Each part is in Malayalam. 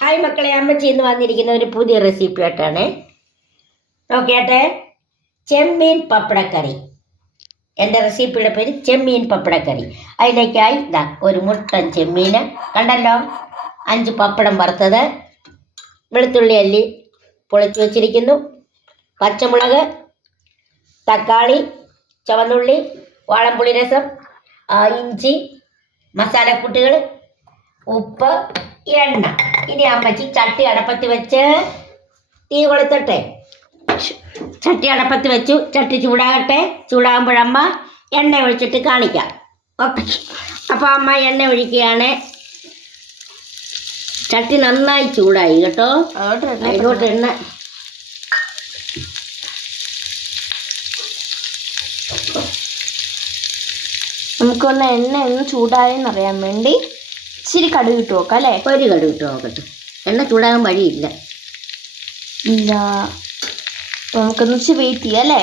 ഹായ് മക്കളെ, അമ്മച്ചി ഇന്ന് വന്നിരിക്കുന്ന ഒരു പുതിയ റെസിപ്പി ആയിട്ടാണ്. നോക്കിയാട്ടെ, ചെമ്മീൻ പപ്പടക്കറി. എൻ്റെ റെസിപ്പിയുടെ പേര് ചെമ്മീൻ പപ്പടക്കറി. അതിലേക്കായി ഇതാ ഒരു മുട്ടൻ ചെമ്മീൻ കണ്ടല്ലോ, 5 പപ്പടം വറുത്തത്, വെളുത്തുള്ളി അല്ലി പൊളിച്ചു വെച്ചിരിക്കുന്നു, പച്ചമുളക്, തക്കാളി, ചുവന്നുള്ളി, വാളംപുളി രസം, ഇഞ്ചി, മസാലക്കൂട്ടുകൾ, ഉപ്പ്, എണ്ണ. ഇനി അമ്മച്ചി ചട്ടി അടപ്പത്ത് വെച്ച് തീ കൊളുത്തട്ടെ. ചട്ടി അടപ്പത്ത് വെച്ചു, ചട്ടി ചൂടാകട്ടെ. ചൂടാകുമ്പോഴമ്മ എണ്ണ ഒഴിച്ചിട്ട് കാണിക്കാം. ഓക്കെ, അപ്പോൾ അമ്മ എണ്ണ ഒഴിക്കുകയാണ്. ചട്ടി നന്നായി ചൂടായി കേട്ടോ. അതിലോട്ട് എണ്ണ നമുക്കൊന്ന് എണ്ണ ഒന്ന് ചൂടായെന്നറിയാൻ വേണ്ടി ഇച്ചിരി കടുക് ഇട്ട് നോക്കാം അല്ലേ? ഒരു കടുക് ഇട്ട് നോക്കട്ടെ. എണ്ണ ചൂടാകാൻ വഴിയില്ല. ഇല്ല, നമുക്കൊന്ന് ഇച്ചിരി വെയിറ്റ് ചെയ്യാം അല്ലേ?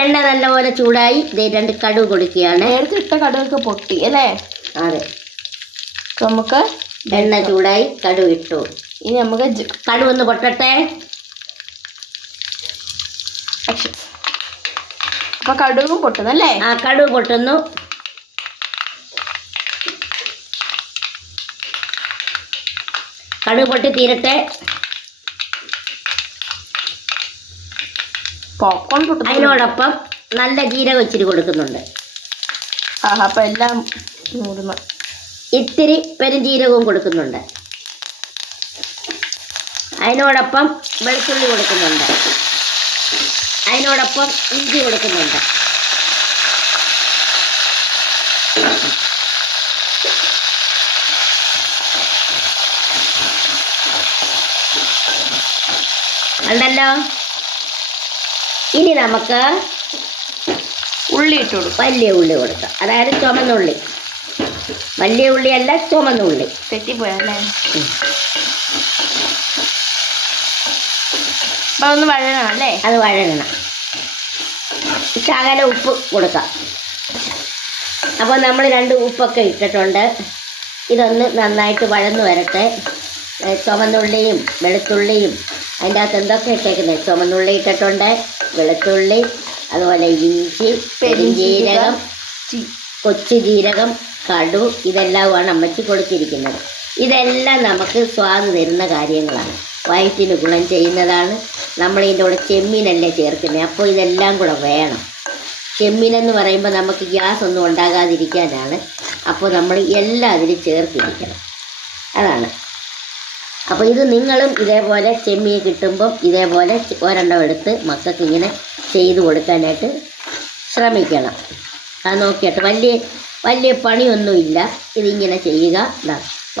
എണ്ണ നല്ലപോലെ ചൂടായി. ഇത് 2 കടുക് കൊടുക്കുകയാണ്. നേരത്തെ ഇട്ട കടുകൊക്കെ പൊട്ടി അല്ലേ? അതെ, നമുക്ക് എണ്ണ ചൂടായി, കടുക് ഇട്ടു. ഇനി നമുക്ക് കടുക് ഒന്ന് പൊട്ടട്ടെ. അപ്പൊ കടുകും പൊട്ടുന്നല്ലേ? ആ, കടുക് പൊട്ടുന്നു. കടുക് പൊട്ടി തീരട്ടെ. പോപ്കോൺ പൊട്ടുന്നു. അതിനോടൊപ്പം നല്ല ജീരകം ഇച്ചിരി കൊടുക്കുന്നുണ്ട്. അപ്പൊ എല്ലാം മൂടുന്നു. ഇത്തിരി പെരുംജീരകവും കൊടുക്കുന്നുണ്ട്. അതിനോടൊപ്പം വെളുത്തുള്ളി കൊടുക്കുന്നുണ്ട്. അതിനോടൊപ്പം ഇഞ്ചി കൊടുക്കുന്നുണ്ട്. ഉണ്ടല്ലോ. ഇനി നമുക്ക് ഉള്ളി ഇട്ട് കൊടുക്കും. വലിയ ഉള്ളി കൊടുക്കാം, അതായത് ചുമന്നുള്ളി. വലിയ ഉള്ളിയല്ല, ചുമന്നുള്ളി. തെറ്റിപ്പോയല്ലേ? അപ്പൊ ഒന്ന് വഴണം അല്ലേ? അത് വഴങ്ങണം. ശകലം ഉപ്പ് കൊടുക്കാം. അപ്പോൾ നമ്മൾ 2 ഉപ്പൊക്കെ ഇട്ടിട്ടുണ്ട്. ഇതൊന്ന് നന്നായിട്ട് വഴന്നു വരട്ടെ. ചുമന്നുള്ളിയും വെളുത്തുള്ളിയും അതിൻ്റെ അകത്ത് എന്തൊക്കെ ഇട്ടേക്കുന്നത്? ചുമന്നുള്ളി ഇട്ടിട്ടുണ്ട്, വെളുത്തുള്ളി, അതുപോലെ ഇഞ്ചി, പെരുംജീരകം, കൊച്ചു ജീരകം, കടു, ഇതെല്ലാമാണ് അമ്മച്ചി കൊടുത്തിരിക്കുന്നത്. ഇതെല്ലാം നമുക്ക് സ്വാദ് തരുന്ന കാര്യങ്ങളാണ്, വയറ്റിന് ഗുണം ചെയ്യുന്നതാണ്. നമ്മളിതിൻ്റെ കൂടെ ചെമ്മീനല്ലേ ചേർക്കുന്നത്, അപ്പോൾ ഇതെല്ലാം കൂടെ വേണം. ചെമ്മീനെന്ന് പറയുമ്പോൾ നമുക്ക് ഗ്യാസ് ഒന്നും ഉണ്ടാകാതിരിക്കാനാണ്. അപ്പോൾ നമ്മൾ എല്ലാം അതിൽ ചേർത്തിരിക്കണം, അതാണ്. അപ്പോൾ ഇത് നിങ്ങളും ഇതേപോലെ ചെമ്മീൻ കിട്ടുമ്പം ഇതേപോലെ ഒരെണ്ണം എടുത്ത് മക്കൾക്ക് ഇങ്ങനെ ചെയ്ത് കൊടുക്കാനായിട്ട് ശ്രമിക്കണം. അത് നോക്കിയിട്ട് വലിയ പണിയൊന്നുമില്ല. ഇതിങ്ങനെ ചെയ്യുക.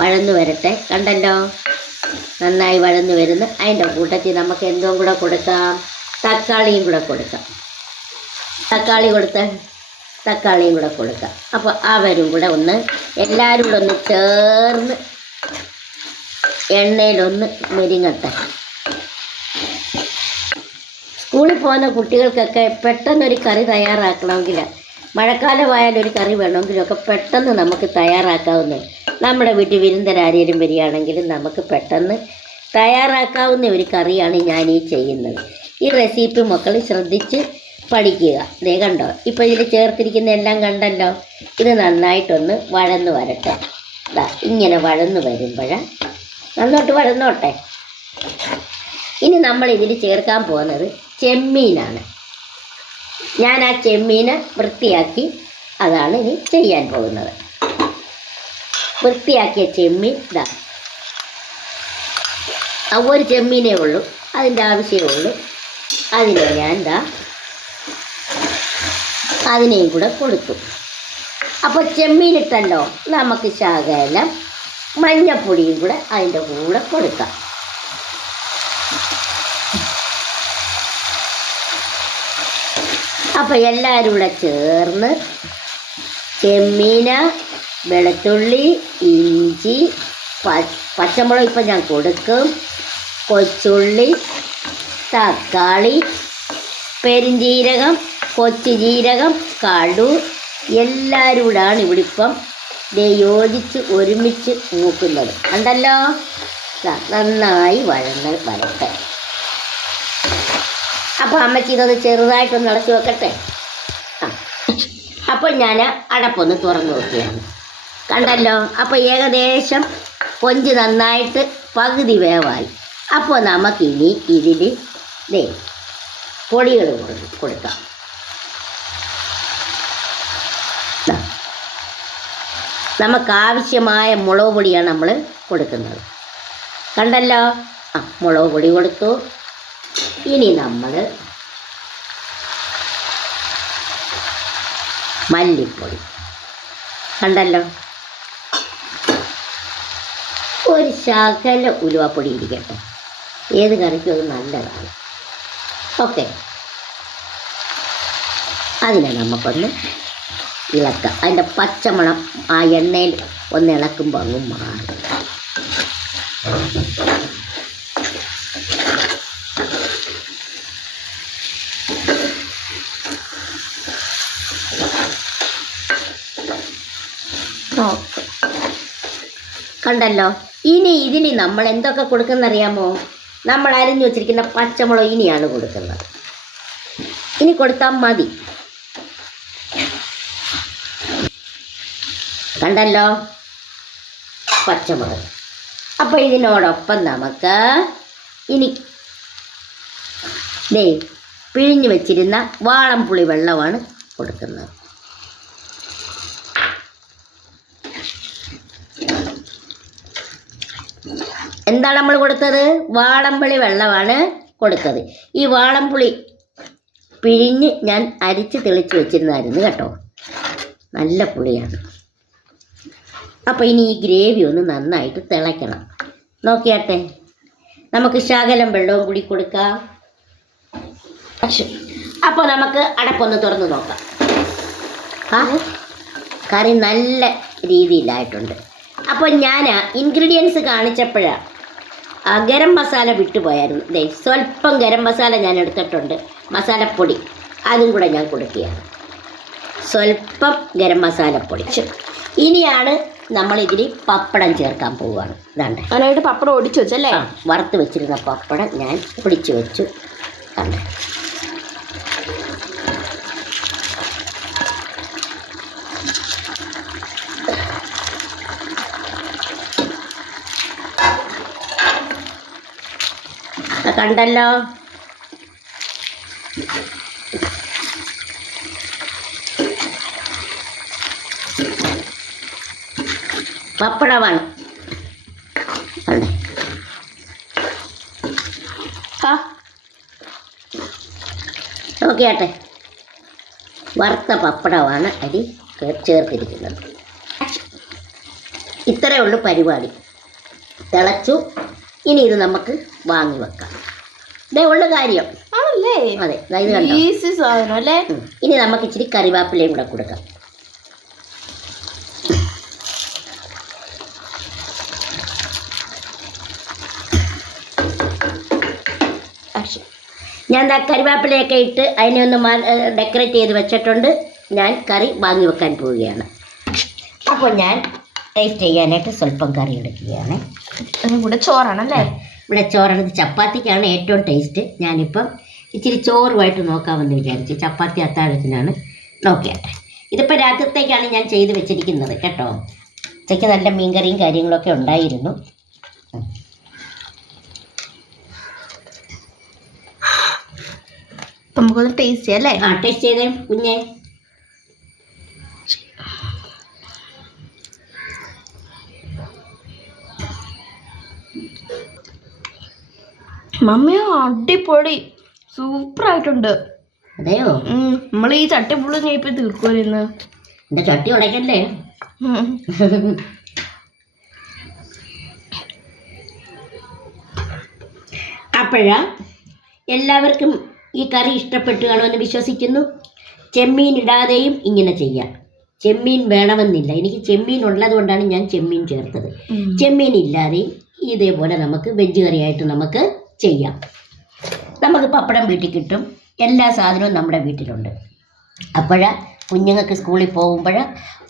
വഴന്നു വരട്ടെ. കണ്ടല്ലോ, നന്നായി വഴന്നു വരുന്നു. അതിൻ്റെ കൂട്ടത്തിൽ നമുക്ക് എന്തോ കൂടെ കൊടുക്കാം? തക്കാളിയും കൂടെ കൊടുക്കാം. തക്കാളിയും കൂടെ കൊടുക്കാം. അപ്പോൾ അവരും കൂടെ ഒന്ന് എല്ലാവരും കൂടെ ഒന്ന് ചേർന്ന് എണ്ണയിലൊന്ന് മുരിങ്ങട്ടെ. സ്കൂളിൽ പോകുന്ന കുട്ടികൾക്കൊക്കെ പെട്ടെന്നൊരു കറി തയ്യാറാക്കണമെങ്കിൽ, മഴക്കാലമായാലൊരു കറി വേണമെങ്കിലൊക്കെ പെട്ടെന്ന് നമുക്ക് തയ്യാറാക്കാവുന്ന, നമ്മുടെ വീട്ടിൽ വിരുന്നരാരെങ്കിലും വരികയാണെങ്കിലും നമുക്ക് പെട്ടെന്ന് തയ്യാറാക്കാവുന്ന ഒരു കറിയാണ് ഞാൻ ഈ ചെയ്യുന്നത്. ഈ റെസിപ്പി മക്കൾ ശ്രദ്ധിച്ച് പഠിക്കുക. ദേ കണ്ടോ, ഇപ്പോൾ ഇതിൽ ചേർത്തിരിക്കുന്ന എല്ലാം കണ്ടല്ലോ. ഇത് നന്നായിട്ടൊന്ന് വഴന്ന് വരട്ടെ. ഇങ്ങനെ വഴന്ന് വരുമ്പോഴാണ് നന്നോട്ട് വഴന്നോട്ടെ. ഇനി നമ്മൾ ഇതിൽ ചേർക്കാൻ പോകുന്നത് ചെമ്മീനാണ്. ഞാൻ ആ ചെമ്മീനെ വൃത്തിയാക്കി അതാണ് ഇനി ചെയ്യാൻ പോകുന്നത്. വൃത്തിയാക്കിയ ചെമ്മീൻ ഒരു ചെമ്മീനേ ഉള്ളൂ, അതിൻ്റെ ആവശ്യമേ ഉള്ളൂ. അതിനെ ഞാൻ അതിനെയും കൂടെ കൊടുത്തു. അപ്പോൾ ചെമ്മീനിട്ടല്ലോ, നമുക്ക് ശകലം മഞ്ഞപ്പൊടിയും കൂടെ അതിൻ്റെ കൂടെ കൊടുക്കാം. അപ്പോൾ എല്ലാവരും കൂടെ ചേർന്ന് ചെമ്മീന വെളുത്തുള്ളി, ഇഞ്ചി, പച്ചമുളക് ഇപ്പം ഞാൻ കൊടുക്കും, കൊച്ചുള്ളി, തക്കാളി, പെരിഞ്ജീരകം, കൊച്ചു ജീരകം, കടു എല്ലാവരും കൂടാണ് ഇവിടെ ഇപ്പം യോജിച്ച് ഒരുമിച്ച് മൂക്കുന്നത്. കണ്ടല്ലോ, നന്നായി വരട്ടെ. അപ്പോൾ അമ്മച്ചി ഇതൊന്ന് ചെറുതായിട്ടൊന്ന് ഇളക്കി വെക്കട്ടെ. അപ്പോൾ ഞാൻ അടപ്പൊന്ന് തുറന്ന് നോക്കിയാണ്. കണ്ടല്ലോ, അപ്പോൾ ഏകദേശം കൊഞ്ച് നന്നായിട്ട് പകുതി വേവായി. അപ്പോൾ നമുക്കിനി ഇതിൽ പൊടികൾ കൊടുക്കാം. നമുക്കാവശ്യമായ മുളക് പൊടിയാണ് നമ്മൾ കൊടുക്കുന്നത്. കണ്ടല്ലോ, മുളക് പൊടി കൊടുത്തു. ഇനി നമ്മൾ മല്ലിപ്പൊടി, കണ്ടല്ലോ, ഒരു ശകല ഉലുവപ്പൊടി ഇരിക്കട്ടെ, ഏത് കറിക്കും അത് നല്ലതാണ്. ഓക്കെ, അതിനെ നമുക്കൊന്ന് ഇളക്കാം. അതിൻ്റെ പച്ചമണം ആ എണ്ണയിൽ ഒന്ന് ഇളക്കുമ്പോൾ അങ്ങ് മാറും. കണ്ടല്ലോ, ഇനി ഇതിന് നമ്മൾ എന്തൊക്കെ കൊടുക്കുന്നറിയാമോ? നമ്മൾ അരിഞ്ഞു വെച്ചിരിക്കുന്ന പച്ചമുളക് ഇനിയാണ് കൊടുക്കുന്നത്. ഇനി കൊടുത്താൽ മതി. കണ്ടല്ലോ, പച്ചമുളക്. അപ്പോൾ ഇതിനോടൊപ്പം നമുക്ക് ഇനി പിഴിഞ്ഞു വെച്ചിരുന്ന വാളംപുളി വെള്ളമാണ് കൊടുക്കുന്നത്. എന്താണ് നമ്മൾ കൊടുത്തത്? വാളംപുളി വെള്ളമാണ് കൊടുത്തത്. ഈ വാളംപുളി പിഴിഞ്ഞ് ഞാൻ അരിച്ച് തെളിച്ച് വെച്ചിരുന്നായിരുന്നു കേട്ടോ, നല്ല പുളിയാണ്. അപ്പോൾ ഇനി ഈ ഗ്രേവി ഒന്ന് നന്നായിട്ട് തിളയ്ക്കണം. നോക്കിയാട്ടെ, നമുക്ക് ശകലം വെള്ളവും കൂടി കൊടുക്കാം. അപ്പോൾ നമുക്ക് അടപ്പൊന്ന് തുറന്ന് നോക്കാം. കറി നല്ല രീതിയിലായിട്ടുണ്ട്. അപ്പോൾ ഞാൻ ഇൻഗ്രീഡിയൻസ് കാണിച്ചപ്പോഴാണ് ഗരം മസാല വിട്ടുപോയായിരുന്നു. സ്വല്പം ഗരം മസാല ഞാൻ എടുത്തിട്ടുണ്ട്, മസാലപ്പൊടി, അതും കൂടെ ഞാൻ കൊടുക്കുകയാണ്. സ്വല്പം ഗരം മസാലപ്പൊടി. ഇനിയാണ് നമ്മളിതിൽ പപ്പടം ചേർക്കാൻ പോവുകയാണ്. ഇതാണ്ട് അതിനായിട്ട് പപ്പടം ഒടിച്ചു വെച്ചല്ലേ? വറുത്ത് വെച്ചിരുന്ന പപ്പടം ഞാൻ ഒടിച്ചു വെച്ചു. കണ്ട, കണ്ടല്ലോ, പപ്പടമാണ്. നോക്കിയാട്ടെ, വറുത്ത പപ്പടമാണ് അരി ചേർത്തിരിക്കുന്നത്. ഇത്രയേ ഉള്ളൂ പരിപാടി. തിളച്ചു. ഇനി ഇത് നമുക്ക് വാങ്ങി വെക്കാം. ഇതേ ഉള്ള കാര്യം ആണല്ലേ? അതെ, ഇത് കണ്ടോ സാധനം അല്ലേ? ഇനി നമുക്ക് ഇച്ചിരി കറിവേപ്പിലയും കൂടെ കൊടുക്കാം. ഞാൻ കറിവേപ്പിലയൊക്കെ ഇട്ട് അതിനെ ഒന്ന് ഡെക്കറേറ്റ് ചെയ്ത് വെച്ചിട്ടുണ്ട്. ഞാൻ കറി വാങ്ങി വെക്കാൻ പോവുകയാണ്. അപ്പോൾ ഞാൻ ടേസ്റ്റ് ചെയ്യാനായിട്ട് സ്വല്പം കറി എടുക്കുകയാണ്. ഇവിടെ ചോറാണല്ലേ? ഇവിടെ ചോറാണ്. ഇത് ചപ്പാത്തിക്കാണ് ഏറ്റവും ടേസ്റ്റ്. ഞാനിപ്പം ഇച്ചിരി ചോറുമായിട്ട് നോക്കാമെന്ന് വിചാരിച്ചു. ചപ്പാത്തി അത്താഴത്തിനാണ്. നോക്കിയാട്ടെ, ഇതിപ്പോൾ രാത്രിത്തേക്കാണ് ഞാൻ ചെയ്ത് വെച്ചിരിക്കുന്നത് കേട്ടോ. ഉച്ചയ്ക്ക് നല്ല മീൻകറിയും കാര്യങ്ങളൊക്കെ ഉണ്ടായിരുന്നു. നമുക്കൊന്ന് ടേസ്റ്റ് ചെയ്യാം അല്ലേ? ടേസ്റ്റ് ചെയ്തേ കുഞ്ഞേ. മമ്മിയോ അടിപൊളി, സൂപ്പറായിട്ടുണ്ട്. അതെയോ? നമ്മൾ ഈ ചട്ടി ഫുള്ള് ഞാൻ ഇപ്പം തീർക്കുമായിരുന്നു. എൻ്റെ ചട്ടി ഉടയ്ക്കല്ലേ? അപ്പോഴാ എല്ലാവർക്കും ഈ കറി ഇഷ്ടപ്പെട്ടു കാണുമെന്ന് വിശ്വസിക്കുന്നു. ചെമ്മീൻ ഇടാതെയും ഇങ്ങനെ ചെയ്യാം. ചെമ്മീൻ വേണമെന്നില്ല. എനിക്ക് ചെമ്മീൻ ഉള്ളത് കൊണ്ടാണ് ഞാൻ ചെമ്മീൻ ചേർത്തത്. ചെമ്മീൻ ഇല്ലാതെ ഇതേപോലെ നമുക്ക് വെജ് കറിയായിട്ട് നമുക്ക് ചെയ്യാം. നമുക്ക് പപ്പടം വീട്ടിൽ കിട്ടും, എല്ലാ സാധനവും നമ്മുടെ വീട്ടിലുണ്ട്. അപ്പോൾ കുഞ്ഞുങ്ങൾക്ക് സ്കൂളിൽ പോകുമ്പോൾ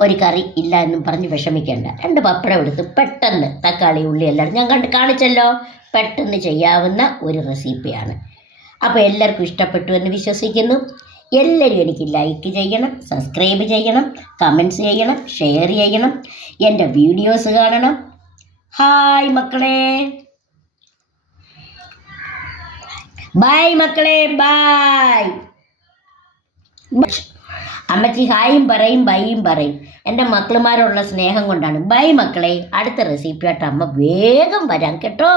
ഒരു കറി ഇല്ല എന്നും പറഞ്ഞ് വിഷമിക്കേണ്ട. 2 പപ്പടം എടുത്ത് പെട്ടെന്ന് തക്കാളി ഉള്ളി എല്ലാം ഞാൻ കാണിച്ചല്ലോ, പെട്ടെന്ന് ചെയ്യാവുന്ന ഒരു റെസിപ്പിയാണ്. അപ്പോൾ എല്ലാവർക്കും ഇഷ്ടപ്പെട്ടു എന്ന് വിശ്വസിക്കുന്നു. എല്ലാവരും എനിക്ക് ലൈക്ക് ചെയ്യണം, സബ്സ്ക്രൈബ് ചെയ്യണം, കമൻറ്റ്സ് ചെയ്യണം, ഷെയർ ചെയ്യണം, എൻ്റെ വീഡിയോസ് കാണണം. ഹായ് മക്കളെ, ബായ് മക്കളെ, ബായ്. അമ്മച്ചി ഹായും പറയും ബൈയും പറയും. എൻ്റെ മക്കളുമാരുള്ള സ്നേഹം കൊണ്ടാണ്. ബൈ മക്കളെ. അടുത്ത റെസിപ്പിയായിട്ട് അമ്മ വേഗം വരാം കേട്ടോ.